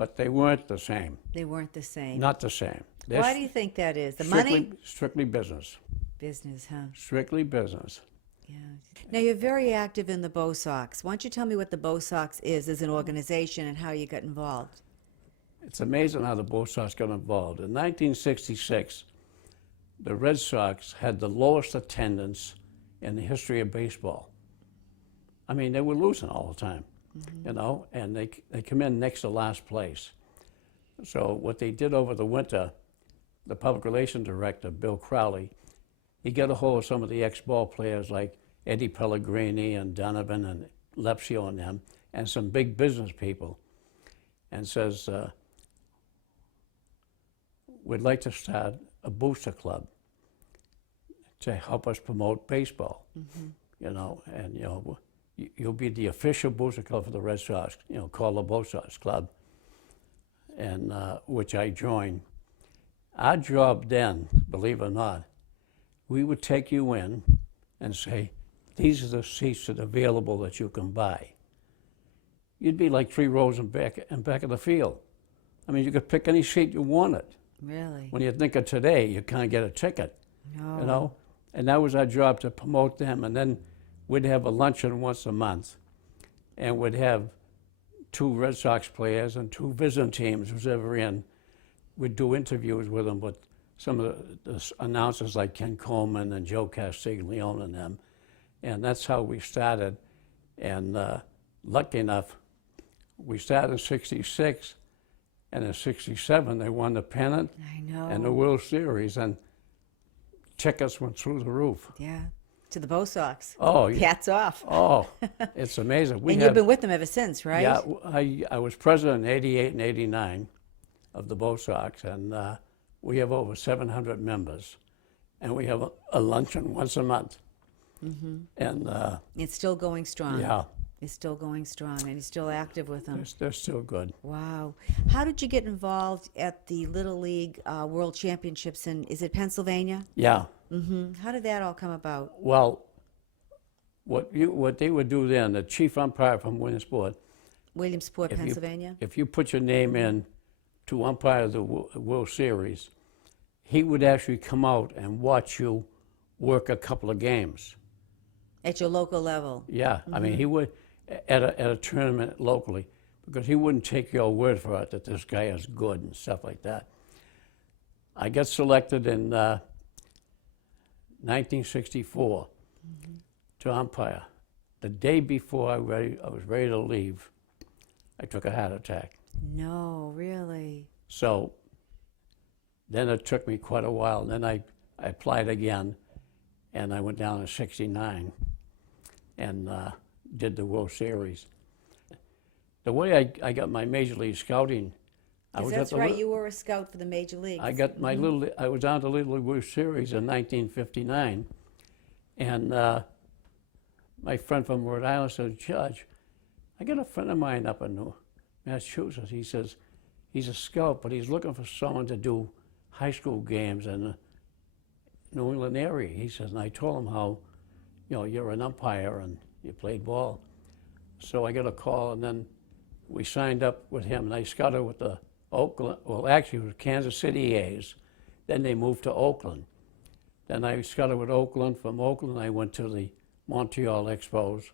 but they weren't the same. They weren't the same. Not the same. Why do you think that is? The strictly, money? Strictly business. Business, huh? Strictly business. Yeah. Now, you're very active in the Bo Sox. Why don't you tell me what the Bo Sox is as an organization and how you got involved? It's amazing how the Bo Sox got involved. In 1966, the Red Sox had the lowest attendance in the history of baseball. I mean, they were losing all the time, you know, and they come in next to last place. So what they did over the winter, the public relations director, Bill Crowley, he got a hold of some of the ex-ball players like Eddie Pellegrini and Donovan and Lepsio and them, and some big business people, and says, we'd like to start a booster club to help us promote baseball, you know, and, you know, you'll be the official booster club for the Red Sox, you know, called the Bo Sox Club, and which I joined. Our job then, believe it or not, we would take you in and say, these are the seats that are available that you can buy. You'd be like 3 rows in back of the field. I mean, you could pick any seat you wanted. Really? When you think of today, you can't get a ticket, you know? And that was our job, to promote them. And then we'd have a luncheon once a month, and we'd have 2 Red Sox players and 2 visiting teams who's ever in. We'd do interviews with them, but some of the announcers like Ken Coleman and Joe Castiglione and them. And that's how we started. And lucky enough, we started in '66, and in '67 they won the pennant and the World Series, and tickets went through the roof. Yeah, to the Bo Sox. Oh, hats off. Oh, it's amazing. And you've been with them ever since, right? Yeah, I was president in '88 and '89 of the Bo Sox, and we have over 700 members, and we have a luncheon once a month. And it's still going strong. yeah, It's still going strong, and he's still active with them. they're still good. Wow. How did you get involved at the Little League World Championships in, is it Pennsylvania? Yeah. How did that all come about? Well, what they would do then, the chief umpire from Williamsport, Williamsport, Pennsylvania? if you put your name in to umpire the World Series, he would actually come out and watch you work a couple of games. At your local level? Yeah, I mean, he would, at a tournament locally, because he wouldn't take your word for it that this guy is good and stuff like that. I got selected in 1964 to umpire. The day before I was ready to leave, I took a heart attack. No, really? So then it took me quite a while. And then I applied again, and I went down in '69 and did the World Series. The way I got my Major League Scouting, That's right, you were a scout for the Major Leagues. I got my I was down to Little League World Series in 1959, and my friend from Rhode Island said, Judge, I got a friend of mine up in Massachusetts. He says he's a scout, but he's looking for someone to do high school games in the New England area. He says, and I told him how, you know, you're an umpire and you played ball. So I got a call, and then we signed up with him, and I scouted with the Oakland, well, actually it was Kansas City A's. Then they moved to Oakland. Then I scouted with Oakland. From Oakland, I went to the Montreal Expos,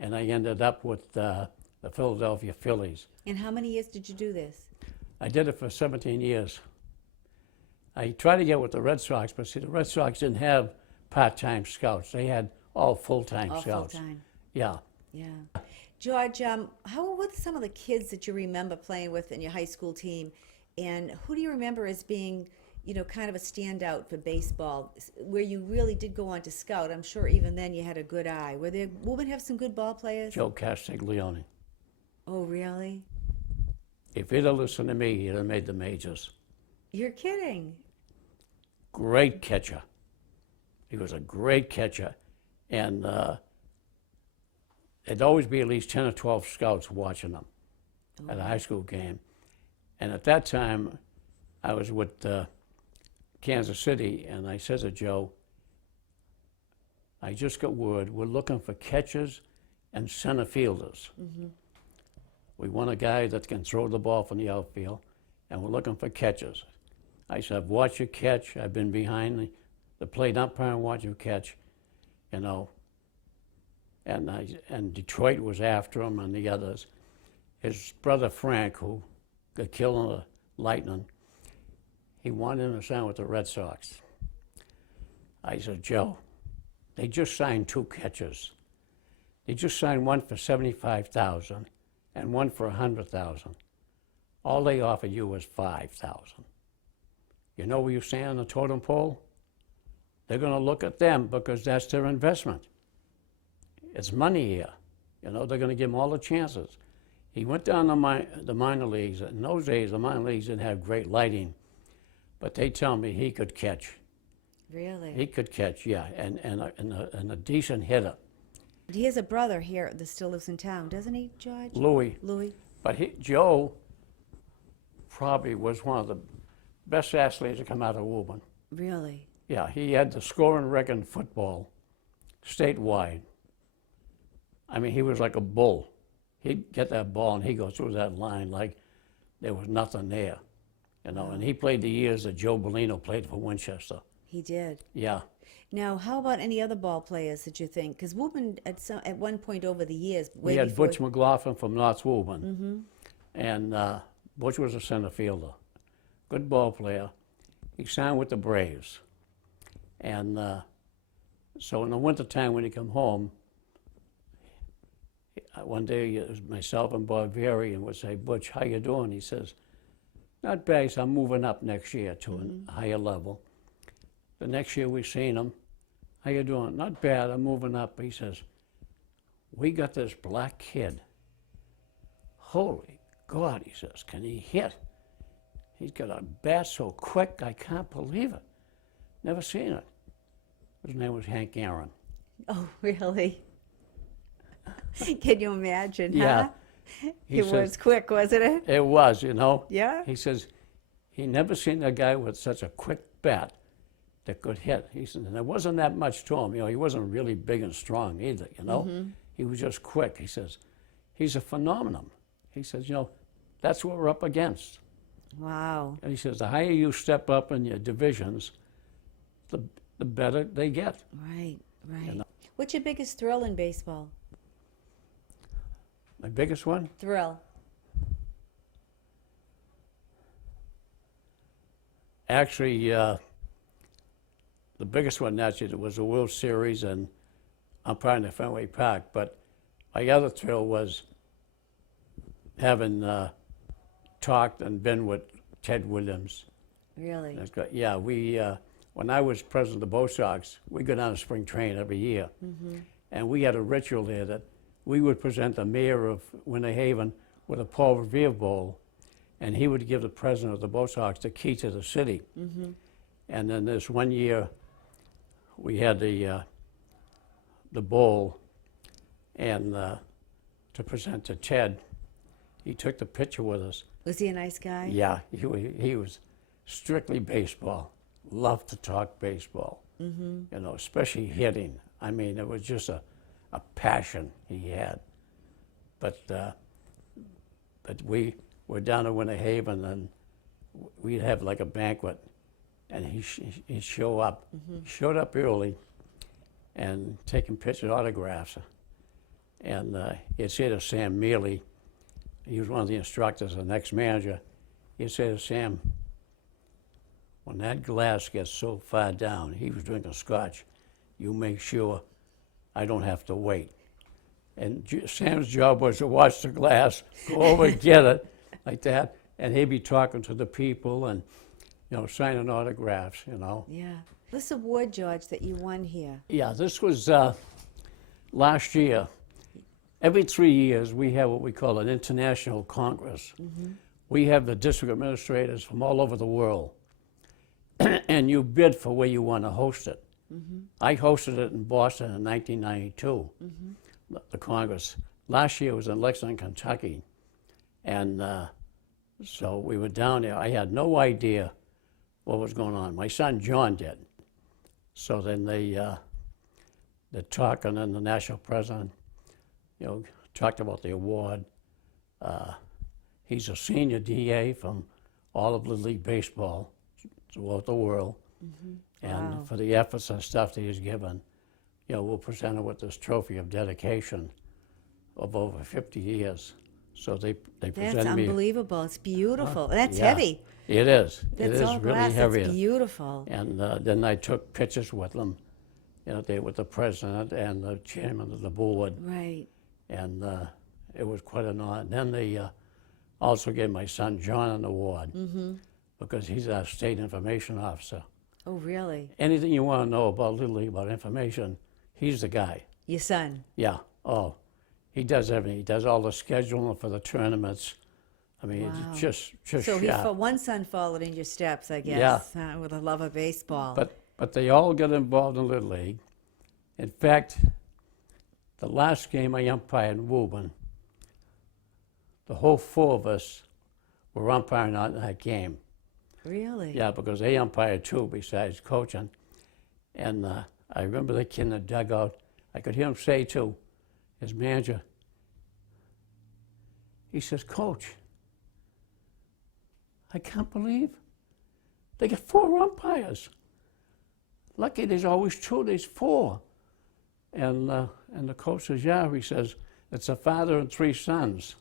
and I ended up with the Philadelphia Phillies. And how many years did you do this? I did it for 17 years. I tried to get with the Red Sox, but see, the Red Sox didn't have part-time scouts. They had all full-time scouts. All full-time. Yeah. Yeah. George, what are some of the kids that you remember playing with in your high school team, and who do you remember as being, you know, kind of a standout for baseball, where you really did go on to scout? I'm sure even then you had a good eye. Were there women have some good ball players? Joe Castiglione. Oh, really? If he'd have listened to me, he'd have made the majors. You're kidding. Great catcher. He was a great catcher. And there'd always be at least 10 or 12 scouts watching him at a high school game. And at that time, I was with Kansas City, and I said to Joe, I just got word, we're looking for catchers and center fielders. We want a guy that can throw the ball from the outfield, and we're looking for catchers. I said, I've watched you catch. I've been behind the plate umpire and watched you catch, you know. And Detroit was after him and the others. His brother Frank, who got killed in the lightning, he wanted him to sign with the Red Sox. I said, Joe, they just signed 2 catchers. They just signed one for $75,000 and one for $100,000. All they offered you was $5,000. You know where you stand on the totem pole? They're going to look at them because that's their investment. It's money here. You know, they're going to give him all the chances. He went down the minor leagues. In those days, the minor leagues didn't have great lighting, but they tell me he could catch. Really? He could catch, yeah, and a decent hitter. He has a brother here that still lives in town, doesn't he, George? Louis. Louis. But Joe probably was one of the best athletes to come out of Woburn. Really? Yeah, he had the scoring record in football statewide. I mean, he was like a bull. He'd get that ball and he'd go through that line like there was nothing there, you know. And he played the years that Joe Bellino played for Winchester. He did. Yeah. Now, how about any other ball players that you think? Because Woburn, at one point over the years, We way had before... Butch McLaughlin from North Woburn. And Butch was a center fielder. Good ball player. He signed with the Braves. And so in the wintertime when he come home, one day it was myself and Bob Very and would say, Butch, how you doing? He says, not bad. He said, I'm moving up next year to a higher level. The next year we seen him, how you doing? Not bad, I'm moving up. He says, we got this black kid. Holy God, he says, can he hit? He's got a bat so quick, I can't believe it. Never seen it. His name was Hank Aaron. Oh, really? Can you imagine, Yeah. huh? He It says- was quick, wasn't it? It was, you know. Yeah? He says he never seen a guy with such a quick bat that could hit. He said, and there wasn't that much to him. You know, he wasn't really big and strong either, you know. He was just quick. He says, he's a phenomenon. He says, you know, that's what we're up against. Wow. And he says, the higher you step up in your divisions, the better they get. Right, right. know. What's your biggest thrill in baseball? My biggest one? Thrill. Actually, the biggest one actually was the World Series and umpiring at Fenway Park. But my other thrill was having talked and been with Ted Williams. Really? That's good. Yeah, when I was president of the Bo Sox, we go down to spring training every year. And we had a ritual there that we would present the mayor of Winter Haven with a Paul Revere Bowl, and he would give the president of the Bo Sox the key to the city. And then this one year, we had the bowl, and to present to Ted, he took the picture with us. Was he a nice guy? Yeah, he was strictly baseball. Loved to talk baseball. You know, especially hitting. I mean, it was just a passion he had. But we were down in Winter Haven, and we'd have like a banquet, and he'd show up. He showed up early, and taking pictures, autographs, and he'd say to Sam Mealy, he was one of the instructors, the next manager, he'd say to Sam, when that glass gets so far down, he was drinking scotch, you make sure I don't have to wait. And Sam's job was to watch the glass, go over and get it, like that, and he'd be talking to the people and, you know, signing autographs, you know. Yeah. This award, George, that you won here. Yeah, this was last year. Every 3 years, we have what we call an international congress. We have the district administrators from all over the world, and you bid for where you want to host it. I hosted it in Boston in 1992, the Congress. Last year was in Lexington, Kentucky. And so we were down there. I had no idea what was going on. My son John did. So then they're talking, and the national president, you know, talked about the award. He's a senior DA from all of Little League Baseball throughout the world. And Wow. for the efforts and stuff that he's given, we're presented with this trophy of dedication of over 50 years. So they That's presented me. unbelievable. It's beautiful. That's Yeah, heavy. It is. That's it is all really glass. heavy. That's beautiful. And then I took pictures with them, they with the president and the chairman of the board. Right. And it was quite an honor. And then they also gave my son John an award because he's our state information officer. Oh, really? Anything you want to know about Little League, about information, he's the guy. Your son? Yeah. Oh, he does everything. He does all the scheduling for the tournaments. I mean, Wow. it's just So sharp. one son followed in your steps, I guess, with a love of baseball. But they all got involved in Little League. In fact, the last game I umpired in Woburn, the whole four of us were umpiring on that game. Really? Yeah, because they umpired too besides coaching. And I remember the kid in the dugout, I could hear him say to his manager, he says, "Coach, I can't believe they got 4 umpires. Lucky there's always 2, there's 4. And the coach says, yeah, he says, it's a father and 3 sons.